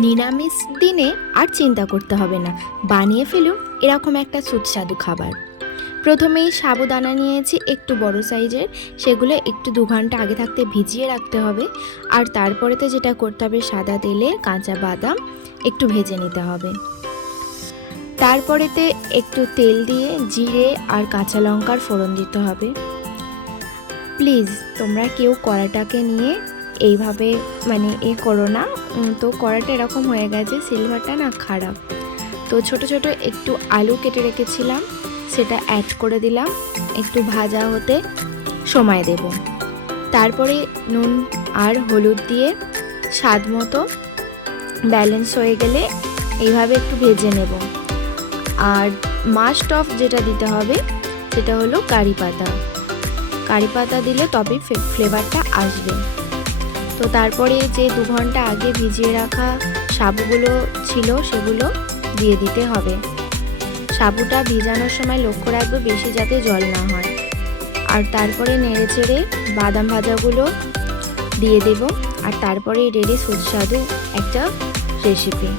নিরামিষ দিনে আর চিন্তা করতে হবে না, বানিয়ে ফেলুন এরকম একটা সুস্বাদু খাবার। প্রথমেই সাবুদানা নিয়েছি একটু বড় সাইজের, সেগুলো একটু 2 ঘন্টা আগে থাকতে ভিজিয়ে রাখতে হবে। আর তারপরেতে যেটা করতে হবে, সাদা তেলে কাঁচা বাদাম একটু ভেজে নিতে হবে। তারপরেতে একটু তেল দিয়ে জিরে আর কাঁচা লঙ্কার ফোড়ন দিতে হবে। প্লিজ তোমরা কেউ কড়াটাকে নিয়ে এইভাবে করো না। তো কড়াটা এরকম হয়ে গেছে, সিলভারটা না খারাপ। তো ছোট ছোট একটু আলু কেটে রেখেছিলাম, সেটা অ্যাড করে দিলাম, একটু ভাজা হতে সময় দেব। তারপরে নুন আর হলুদ দিয়ে স্বাদ মতো ব্যালেন্স হয়ে গেলে এইভাবে একটু ভেজে নেব। আর মাস্ট অফ যেটা দিতে হবে সেটা হলো কারি পাতা। কারি পাতা দিলে তবে ফ্লেভারটা আসবে। তো তারপরে যে 2 ঘন্টা আগে ভিজিয়ে রাখা সাবুগুলো ছিল সেগুলো দিয়ে দিতে হবে। সাবুটা ভিজানোর সময় লক্ষ্য রাখবে বেশি যাতে জল না হয়। আর তারপরে নেড়ে চেড়ে বাদাম ভাজাগুলো দিয়ে দেব। আর তারপরে রেডি সুস্বাদু একটা রেসিপি।